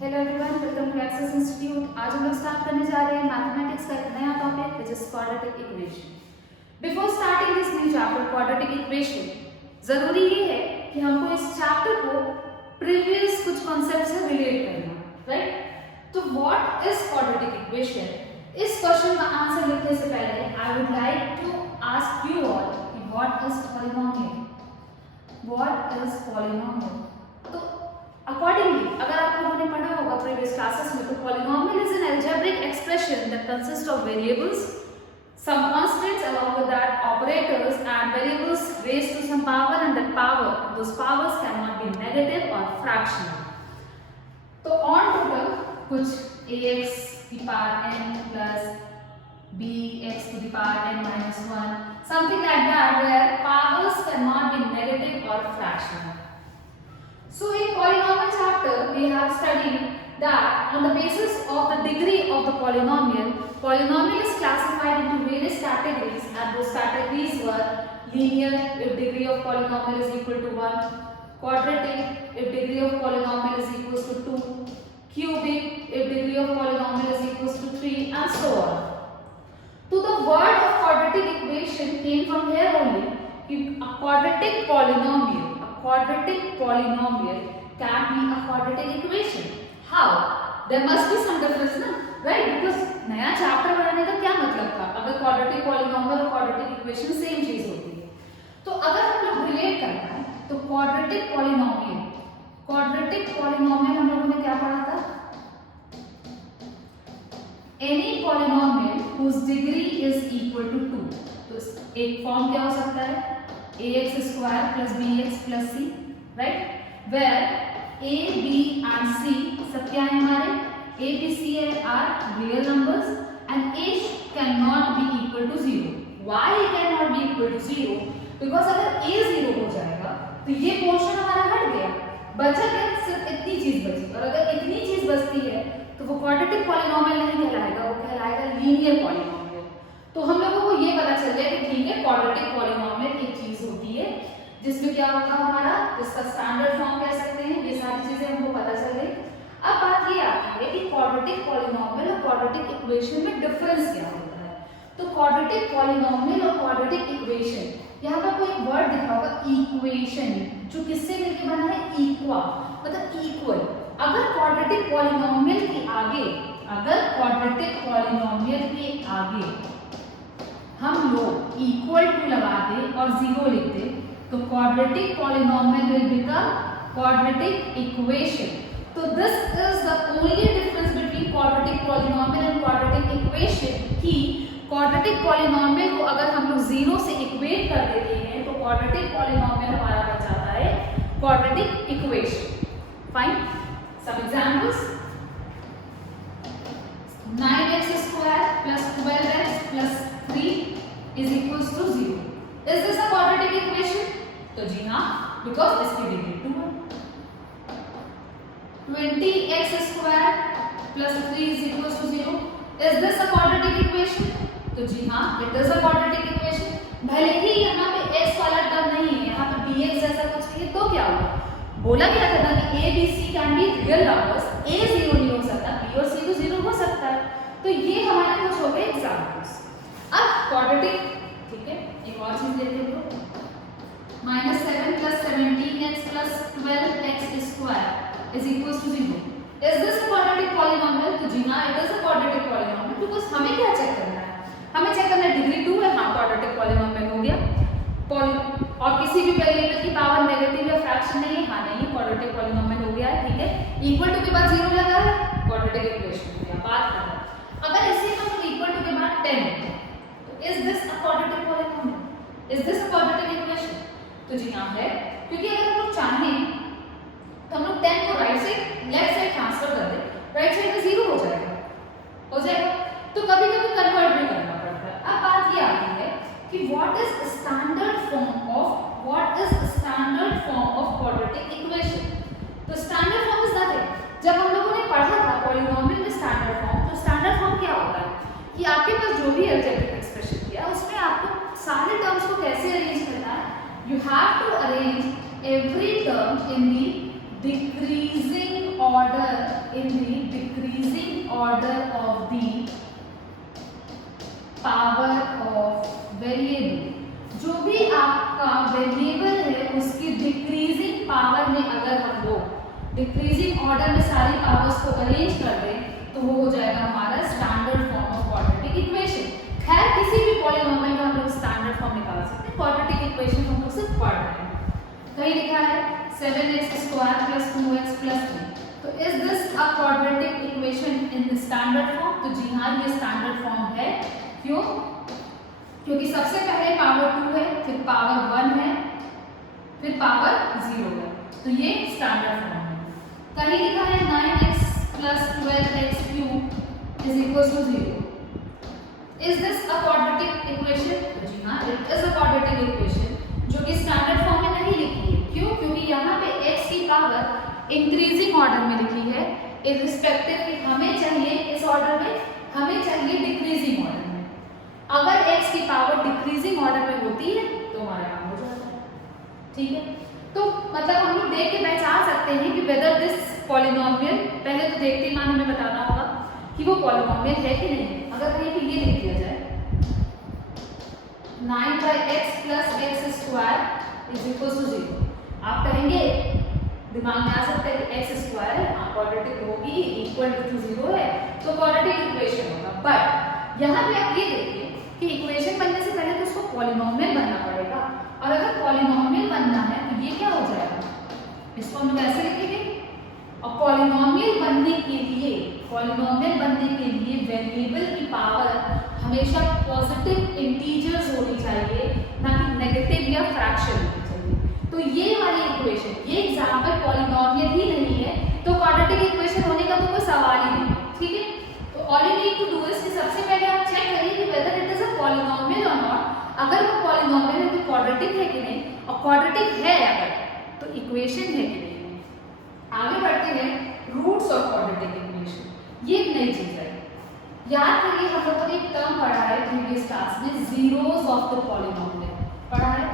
Hello everyone, welcome to Access Institute. आज हम लोग स्टार्ट करने जा रहे हैं मैथमेटिक्स का एक नया topic which is quadratic equation. Before starting this new chapter quadratic equation, जरूरी ये है कि हमको इस चैप्टर को प्रीवियस कुछ कॉन्सेप्ट से रिलेट करना, राइट। तो व्हाट इज क्वाड्रेटिक इक्वेशन? इस क्वेश्चन का आंसर लिखने से पहले I would like to ask you all what is polynomial. What is polynomial? तो अकॉर्डिंगली अगर आप लोगों ने पढ़ा होगा प्रीवियस क्लासेस में, तो polynomial is an algebraic expression that consist of variables, some constants, along with that operators and variables raised to some power, and that power, those powers cannot be negative or fractional. तो on total कुछ ax की power n plus bx to the power n minus 1, something like that, where powers cannot be negative or fractional. So in polynomial chapter we have studied that on the basis of the degree of the polynomial is classified into various categories, and those categories were linear if degree of polynomial is equal to 1, quadratic if degree of polynomial is equals to 2, cubic if degree of polynomial is equals to 3, and so on. So the word of quadratic equation came from here only. A quadratic polynomial can be a quadratic equation. How? There must be some difference, na? Right? Because नया chapter बनाने का क्या मतलब था अगर quadratic polynomial और quadratic equation same चीज होती है? तो अगर हम लोग रिलेट करना है तो क्वाड्रेटिक पॉलिनोमियल हम लोगों ने क्या पढ़ा था? Any polynomial whose degree is equal to 2. तो एक फॉर्म क्या हो सकता है? ax square plus bx plus c, right? Where a, b and c सब क्या है हमारे? a, b, c are real numbers and a cannot be equal to 0. Why a cannot be equal to 0? Because अगर a 0 हो जाएगा तो ये portion हमारा हट गया, बचा क्या? सिर्फ इतनी चीज बची, और अगर इतनी चीज बचती है तो वो क्वाड्रेटिक पॉलिनोमियल नहीं कहलाएगा, वो कहलाएगा लीनियर पॉलिनोमियल। तो हम लोगों को ये पता चल गया कि ठीक है, क्वाड्रेटिक पॉलिनोमियल एक चीज होती है जिसमें क्या होगा हमारा, जिसका स्टैंडर्ड फॉर्म कह सकते हैं। ये सारी चीजें हमको पता चल गई। अब बात ये आती है कि क्वाड्रेटिक पॉलिनोमियल और क्वाड्रेटिक इक्वेशन में डिफरेंस क्या होता है। तो क्वाड्रेटिक पॉलिनोमियल और क्वाड्रेटिक इक्वेशन, यहाँ पर आपको एक वर्ड दिखा होगा इक्वेशन, जो किससे मिलकर बना है? इक्वा, मतलब इक्वल। अगर क्वाड्रेटिक पॉलिनोमियल के आगे हम लोग इक्वल टू लगा दे और 0 लिख दे तो quadratic polynomial will become quadratic equation. तो this is the only difference between quadratic polynomial and quadratic equation, कि क्वाड्रेटिक पॉलिनोमियल को अगर हम लोग 0 से इक्वेट कर देते हैं तो क्वाड्रेटिक पॉलिनोमियल हमारा बन जाता है quadratic equation. Fine, some examples. 9x square plus 12x plus 3 is equals to 0. Is this a quadratic equation? तो जी हाँ, because इसकी डिग्री 2 है। 20x square plus 3 is equals to 0. Is this a quadratic equation? तो जी हाँ, it is a quadratic equation. भले ही यहाँ पे x वाला टर्म नहीं है, यहाँ पे bx जैसा कुछ है, तो क्या होगा? बोला गया था कि a, b, c can be real numbers. a 0 नहीं हो सकता, b और c तो 0 हो सकता है। तो ये हमारे कुछ हो गए एग्जाम्पल्स। अब क्वाड्रेटिक, ठीक है, एक और चीज देख लो। -7 plus 17x plus 12x square is equals to 0. Is this a quadratic polynomial? तो जी हाँ, it is a quadratic polynomial, because हमें क्या चेक करना है? हमें चेक करना है डिग्री 2 है, हाँ क्वाड्रेटिक पॉलिनोमियल हो गया। और किसी भी वेरिएबल की पावर नेगेटिव या फ्रैक्शन नहीं है, हाँ नहीं, क्वाड्रेटिक पॉलिनोमियल हो गया है, ठीक है। इक्वल टू के बाद 0 लगा है, क्वाड्रेटिक इक्वेशन हो गया। बात खत्म। अगर इसी हम इक्वल टू के बाद 10, तो is this a quadratic polynomial? Is this a quadratic equation? तो जी हाँ है, क्योंकि अगर हम लोग चाहें तो हम लोग 10 को right side left side transfer कर दे, राइट साइड में 0 हो जाएगा। तो कभी कभी कन्वर्ट भी करना पड़ता है। अब बात ये आती है कि what is standard form of quadratic equation? तो स्टैंडर्ड फॉर्म इज नथिंग। जब हम लोगों ने पढ़ा था पॉलिनोमियल में स्टैंडर्ड फॉर्म, तो स्टैंडर्ड फॉर्म क्या होता है कि आपके पास जो भी अलजेब्रिक एक्सप्रेशन दिया उसमें आपको सारे टर्म्स को कैसे अरेंज करना है? You have to arrange every term in the decreasing order in the decreasing order of the power of variable। जो भी आपका वेरिएबल है उसकी डिक्रीजिंग पावर में अगर हम लोग डिक्रीजिंग ऑर्डर में सारी पावर्स को अरेंज कर दें तो वो हो जाएगा हमारा standard form of quadratic equation. खैर किसी भी पॉलिनोमियल का हम लोग स्टैंडर्ड फॉर्म निकाल सकते हैं। क्वाड्रेटिक इक्वेशन हम लोग सिर्फ पढ़ रहे हैं। कहीं लिखा है 7x square plus 2x plus 3। तो is this a quadratic equation in standard form? तो जी हाँ, ये स्टैंडर्ड फॉर्म है। क्यों? क्योंकि सबसे पहले पावर 2 है, फिर पावर 1 है, फिर पावर 0 है। तो ये स्टैंडर्ड फॉर्म है। कहीं लिखा है 9x plus 12x cube is equal to 0। Is this a quadratic equation? जी हाँ, it is a quadratic equation जो कि स्टैंडर्ड फॉर्म में नहीं लिखी है। क्यों? क्योंकि यहाँ पे x की पावर इंक्रीजिंग ऑर्डर में लिखी है, इररिस्पेक्टिव कि हमें चाहिए इस ऑर्डर में, हमें चाहिए डिक्रीजिंग ऑर्डर में। अगर x की पावर डिक्रीजिंग ऑर्डर में होती है तो हमारा काम हो जाता है। ठीक है, तो मतलब हम लोग देख के पहचान सकते हैं कि वेदर दिस पॉलिनोमियल, पहले तो देखते ही मान हमें बताना होगा कि वो पॉलिनोमियल है कि नहीं। अगर कहीं पे ये लिख दिया जाए 9/x plus x square is equal to 0, आप कहेंगे, दिमाग में आ सकता है कि x स्क्वायर क्वाड्रेटिक होगी, इक्वल टू 0 है, तो क्वाड्रेटिक इक्वेशन होगा। बट यहाँ पे आप ये देखिए कि इक्वेशन बनने से पहले तो उसको पॉलिनोमियल बनना पड़ेगा, और अगर पॉलिनोमियल बनना है तो ये क्या हो जाएगा, इसको हम कैसे लिखेंगे? और पॉलिनोमियल बनने के लिए वेरिएबल की पावर हमेशा पॉजिटिव इंटीजर्स होनी चाहिए, ना कि नेगेटिव या फ्रैक्शन होनी चाहिए। तो ये वाली इक्वेशन, ये एग्जांपल पॉलिनोमियल ही नहीं है तो क्वाड्रेटिक इक्वेशन होने का तो कोई सवाल ही नहीं है। ठीक है, तो all you need to do is कि सबसे पहले आप चेक करिए कि whether it is a polynomial और नॉट। अगर वो पॉलिनोमियल है तो क्वाड्रेटिक है कि नहीं, और क्वाड्रेटिक है अगर तो इक्वेशन है कि नहीं। आगे बढ़ते हैं, रूट्स ऑफ क्वाड्रेटिक इक्वेशन। ये एक नई चीज है। याद करिए हम लोगों ने एक टर्म पढ़ा है प्रीवियस क्लास में, जीरोस ऑफ द पॉलिनोमियल पढ़ा है,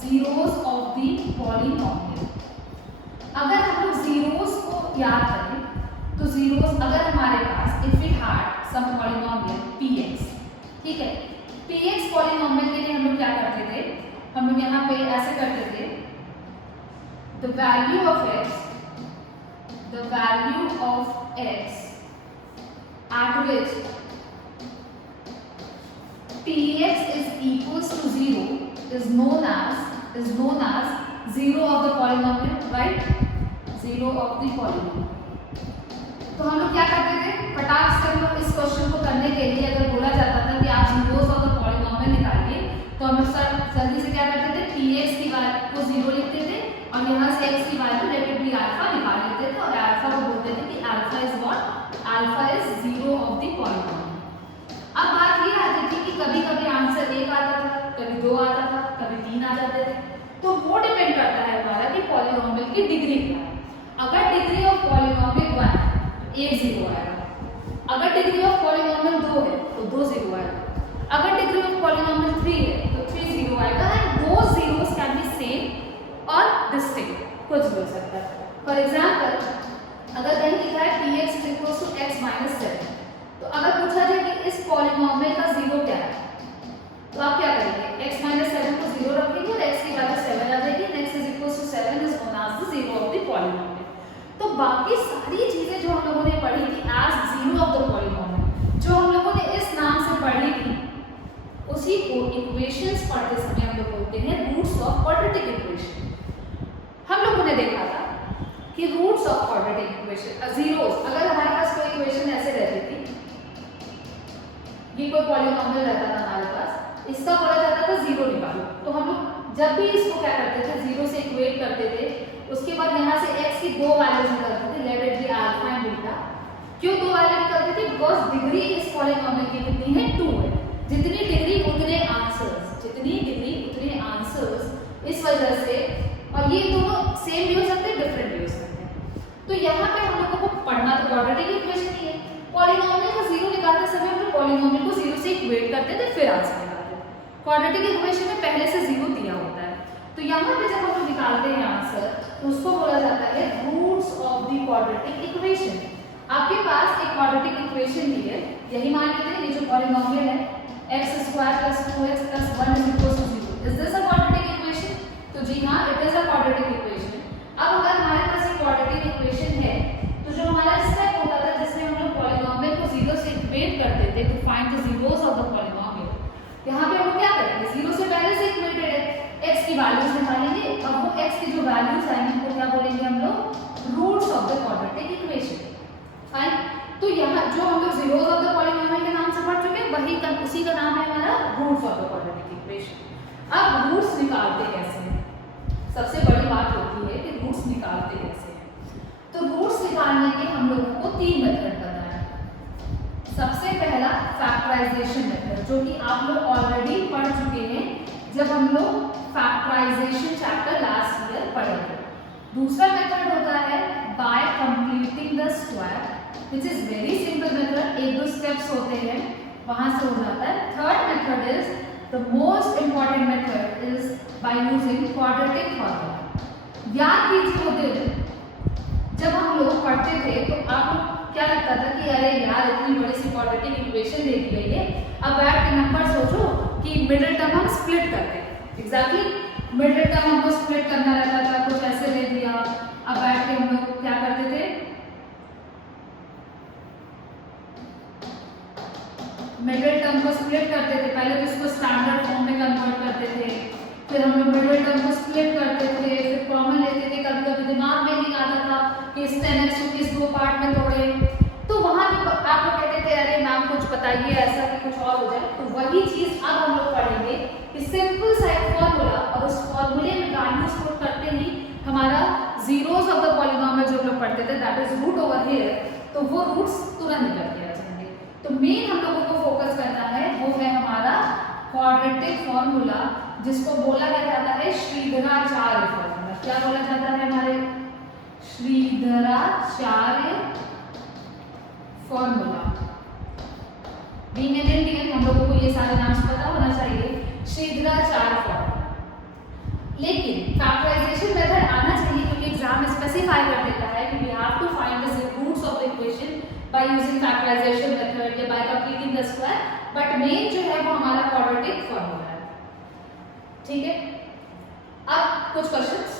जीरोस ऑफ द पॉलिनोमियल। अगर हम लोग जीरोस को याद करें तो जीरोस अगर हमारे पास if we had some polynomial px, ठीक है, px पॉलिनोमियल के लिए हम लोग क्या करते थे, हम लोग यहाँ पे ऐसे करते थे, the value of x at which px is equals to 0 is known as zero of the polynomial, right? Zero of the polynomial। तो हम लोग क्या करते थे, फटाक से हम लोग इस क्वेश्चन को करने के लिए अगर बोला जाता था कि आप जीरोस ऑफ द पॉलिनोमियल निकालिए, तो हम लोग जल्दी से क्या करते थे, px की वैल्यू को 0 लिखते थे और यहाँ से x की value let it be alpha निकाल लेते थे, और अल्फा को बोलते थे कि alpha is what, alpha is 0 of the polynomial. अब बात ये आती थी कि कभी कभी आंसर 1 आता था, कभी 2 आता था, कभी 3 आ जाते थे। तो वो डिपेंड करता है हमारा कि पॉलिनोमियल की डिग्री क्या है। अगर डिग्री ऑफ पॉलिनोमियल 1 है तो 1 0 आएगा, अगर डिग्री ऑफ पॉलिनोमियल 2 है तो 2 0 आएगा, अगर डिग्री ऑफ पॉलिनोमियल 3 है तो 3 0 आएगा। And those zeros can be same और डिस्टिंक्ट, कुछ भी हो सकता है। फॉर एग्जांपल अगर कहीं लिखा है px is equals to x minus 7, तो अगर पूछा जाए कि इस पॉलिनोमियल का 0 क्या है, तो आप क्या करेंगे, x minus 7 को 0 रखेंगे और x की वैल्यू 7 आ जाएगी, x is equals to 7 is known as the zero of the polynomial। तो बाकी सारी चीजें जो हम लोगों ने पढ़ी थी as zero of the polynomial, जो हम लोगों ने इस नाम से पढ़ी थी, उसी को इक्वेशंस पढ़ते समय हम लोग बोलते हैं रूट्स ऑफ क्वाड्रेटिक इक्वेशन। हम लोगों ने देखा था कि roots of quadratic equation, zeros, अगर हमारे पास कोई इक्वेशन ऐसे रहती थी, ये कोई पॉलिनोमियल रहता था हमारे पास, इसका बोला जाता था 0 निकालो, तो हम लोग जब भी इसको क्या करते थे, 0 से इक्वेट करते थे, उसके बाद यहाँ से x की 2 वैल्यूज निकलती थी, let it be alpha and beta. क्यों 2 वैल्यू निकलती थी, बिकॉज डिग्री इस पॉलिनोमियल की कितनी है, 2 है। जितनी डिग्री उतने आंसर्स, इस वजह से, और ये दोनों सेम भी हो सकते हैं, डिफरेंट भी हो सकते हैं। तो यहाँ पे हम लोगों को पढ़ना तो क्वाड्रेटिक इक्वेशन ही है। पॉलिनोमियल का 0 निकालते समय हम लोग पॉलिनोमियल को 0 से इक्वेट करते थे, फिर आंसर निकालते थे। क्वाड्रेटिक इक्वेशन में पहले से 0 दिया होता है, तो यहाँ पे जब हम लोग निकालते हैं आंसर, तो उसको बोला जाता है roots of the quadratic equation. यही मान लेते हैं ये जो पॉलिनोमियल है x² + 2x + 1 = 0। Is this a quadratic equation? तो जी हाँ, it is a quadratic equation. अब अगर हमारे पास एक क्वाड्रेटिक इक्वेशन है तो जो हमारा स्टेप होता था जिसमें हम लोग पॉलिनोमियल को 0 से इक्वेट करते थे to find the zeros of the polynomial, यहाँ पे हम लोग क्या करेंगे, 0 से पहले से इक्वेटेड है, x की वैल्यूज निकालेंगे। अब वो x की जो वैल्यूज आएंगे उनको क्या बोलेंगे हम लोग, roots of the quadratic equation. Fine. तो यहाँ जो हम लोग जीरोस ऑफ द पॉलिनोमियल के नाम से पढ़ चुके हैं वही उसी का नाम है हमारा roots of the quadratic equation. अब रूट्स निकालते कैसे हैं, सबसे बड़ी बात होती है कि रूट्स निकालते कैसे हैं। तो रूट्स निकालने के हम लोगों को 3 मेथड पता है। सबसे पहला फैक्टराइजेशन मेथड, जो कि आप लोग ऑलरेडी पढ़ चुके हैं जब हम लोग फैक्टराइजेशन चैप्टर लास्ट ईयर पढ़े थे। दूसरा मेथड होता है bye completing the square, which is very simple method, 1-2 steps होते हैं, वहां से हो जाता है। Third method is the most important method is by using quadratic formula. याद कीजिए वो दिन जब हम लोग पढ़ते थे तो आपको क्या लगता था कि अरे यार इतनी बड़ी सी क्वाड्रेटिक इक्वेशन दे दी गई है, अब बैठ के नंबर सोचो कि मिडिल टर्म हम स्प्लिट करते हैं। एग्जैक्टली मिडिल टर्म हमको स्प्लिट करना रहता था, कुछ ऐसे दे दिया। अब बैठ के हम लोग क्या करते थे, मिडिल टर्म को स्प्लिट करते थे। पहले तो इसको स्टैंडर्ड फॉर्म में कन्वर्ट करते थे, फिर हम लोग मिडिल टर्म को स्प्लिट करते थे, फिर कॉमन लेते थे। कभी कभी दिमाग में नहीं आता था कि इस 10x को किस 2 पार्ट में तोड़े, तो वहां पे आप लोग कहते थे अरे मैम कुछ बताइए ऐसा कि कुछ और हो जाए। तो वही चीज अब हम लोग पढ़ेंगे कि सिंपल सा एक फॉर्मूला, और उस फॉर्मूले में वैल्यूज पुट करते ही हमारा जीरोस ऑफ द पॉलिनोमियल जो हम लोग पढ़ते थे that is root over here, तो वो रूट्स तुरंत निकल के आ जाएंगे। तो मेन हम लोगों को फोकस करना है वो है हमारा क्वाड्रेटिक फॉर्मूला, जिसको बोला जाता है श्रीधराचार्य फॉर्मूला। क्या बोला जाता है हमारे, Sridharacharya formula. Being an Indian हम लोगों को ये सारे नाम पता होना चाहिए, श्रीधराचार्य फॉर्मूला। लेकिन फैक्टराइजेशन मेथड आना चाहिए क्योंकि एग्जाम स्पेसिफाई कर देता है कि we have to find the roots of the equation by using factorization method या by completing the square, but main जो है वो हमारा क्वाड्रेटिक फॉर्मूला है। ठीक है, अब कुछ questions,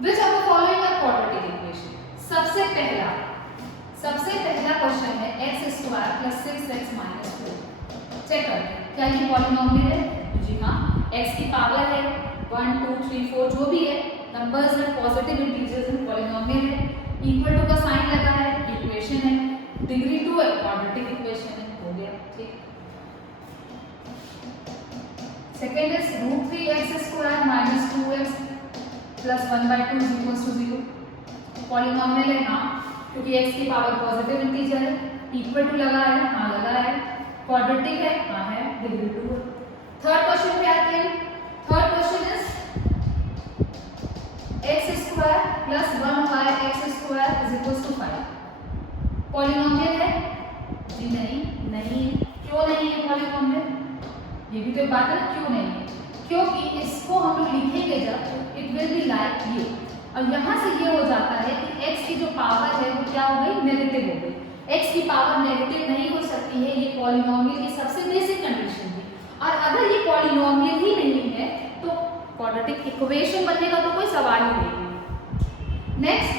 which of the following are quadratic equation. सबसे पहला क्वेश्चन है x² + 6x - 2। चेक करते हैं क्या ये पॉलिनोमियल है। जी हाँ, x की पावर है 1 2 3 4 जो भी है, नंबर्स है, पॉजिटिव इंटीजर्स है, पॉलिनोमियल है, इक्वल टू का साइन लगा है, इक्वेशन है, डिग्री 2 है, क्वाड्रेटिक इक्वेशन है, हो गया। ठीक, second is √3x² - 2x + 1/2 = 0। Polynomial है हाँ, क्योंकि x की पावर पॉजिटिव इंटीजर है, इक्वल टू लगा है, हाँ लगा है, क्वाड्रेटिक है, हाँ है, डिग्री 2 है। थर्ड क्वेश्चन पे आते हैं। Third question is x² + 1y(x² = 5। Polynomial है जी नहीं, क्यों नहीं है पॉलिनोमियल, ये भी तो बात है ना, क्यों नहीं है, क्योंकि इसको हम लोग लिखेंगे जब इट विल बी लाइक ये, और यहाँ से ये हो जाता है कि x की जो पावर है वो क्या हो गई, नेगेटिव हो गई। x की पावर नेगेटिव नहीं हो सकती है, ये पॉलिनोमियल की सबसे बेसिक कंडीशन थी। और अगर ये पॉलिनोमियल ही नहीं है तो क्वाड्रेटिक इक्वेशन बनने का तो कोई सवाल ही नहीं है। नेक्स्ट,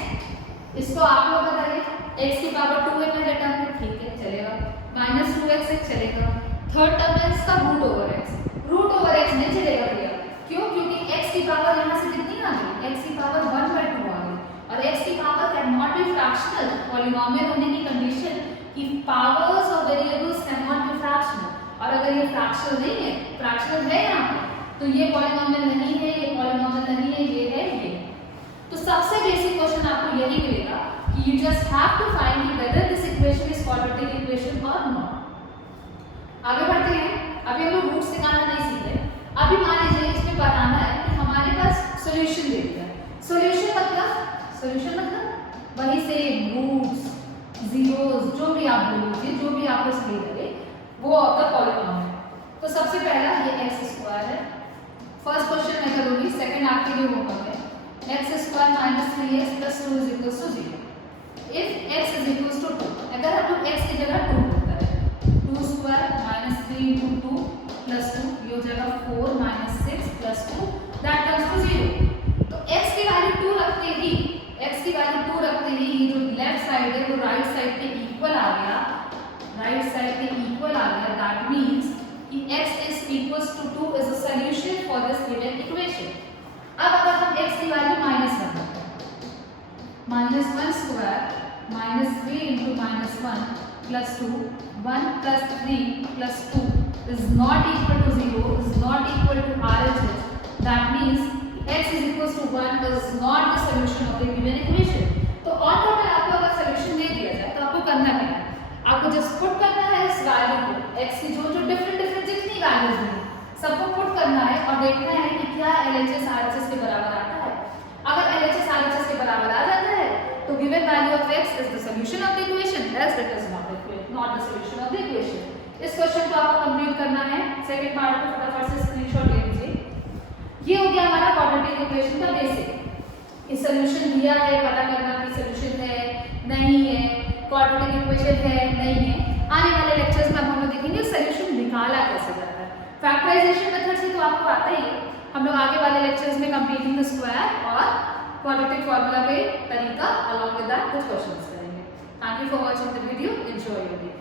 इसको आप लोग बताइए, x की पावर 2 है पहले टर्म में, ठीक है चलेगा, -2x चलेगा। थर्ड टर्म है इसका √x नहीं चलेगा भैया, क्यों, क्योंकि x की पावर यहाँ से कितनी आ गई, x की पावर 1/2 आ गई, और x की power can not be fractional. Polynomial होने की कंडीशन कि powers of variables can not be fractional, और अगर ये फ्रैक्शनल नहीं है, फ्रैक्शनल है यहाँ पे, तो ये पॉलिनोमियल नहीं है, ये पॉलिनोमियल नहीं है, ये है ये। तो सबसे बेसिक क्वेश्चन आपको यही मिलेगा कि you just have to find whether this equation is quadratic equation और नॉट। आगे बढ़ते हैं, अभी हम लोग रूट्स निकालना नहीं सीख रहे। अभी मान लीजिए इसमें बताना है कि हमारे पास सॉल्यूशन दे दिया है। सॉल्यूशन मतलब वही से रूट्स, जीरोस, जो भी आप बोल लीजिए, जो भी आपको सही लगे वो आपका पॉलिनोमियल है। तो सबसे पहला ये x² है, फर्स्ट क्वेश्चन मैं करूंगी, सेकंड आपके लिए होमवर्क है। x² - 3x + 2 = 0। इफ x = 2, अगर हम लोग x की जगह 2 पुट करें, 2 x की वैल्यू 2 रखते ही ये जो लेफ्ट साइड है वो राइट साइड के इक्वल आ गया, राइट साइड के इक्वल आ गया। दैट मींस कि x is equals to 2 is a solution for this given equation। अब अगर हम x की वैल्यू -1 रखते हैं, -1 square -3 into -1 plus 2, 1 plus 3 plus 2 is not equal to 0, is not equal to RHS। That means x is equals to 1 is not the solution of the given equation। तो on total आपको अगर solution दे दिया जाए तो आपको करना क्या है, आपको जस्ट पुट करना है इस वैल्यू को, x की जो डिफरेंट जितनी वैल्यूज हैं सबको पुट करना है और देखना है कि क्या LHS RHS के बराबर आता है। अगर LHS RHS के बराबर आ जाता है तो given value of x is the solution of the equation, else it is not the solution of the equation। इस क्वेश्चन को आपको कंप्लीट करना है। सेकंड पार्ट को फटाफट से स्क्रीनशॉट ले लीजिए। ये हो गया हमारा क्वाड्रेटिक इक्वेशन का बेसिक। इस सॉल्यूशन दिया है, पता करना कि सॉल्यूशन है नहीं है, क्वाड्रेटिक इक्वेशन है नहीं है। आने वाले लेक्चर्स में हम लोग देखेंगे सॉल्यूशन निकाला कैसे जाता है। फैक्टराइजेशन मेथड से तो आपको आता ही है, हम लोग आगे वाले लेक्चर्स में कंप्लीटिंग द स्क्वायर और क्वाड्रेटिक फार्मूला पे तरीका अलॉन्ग विद दैट कुछ क्वेश्चंस करेंगे। Thank you for watching the video, enjoy your day.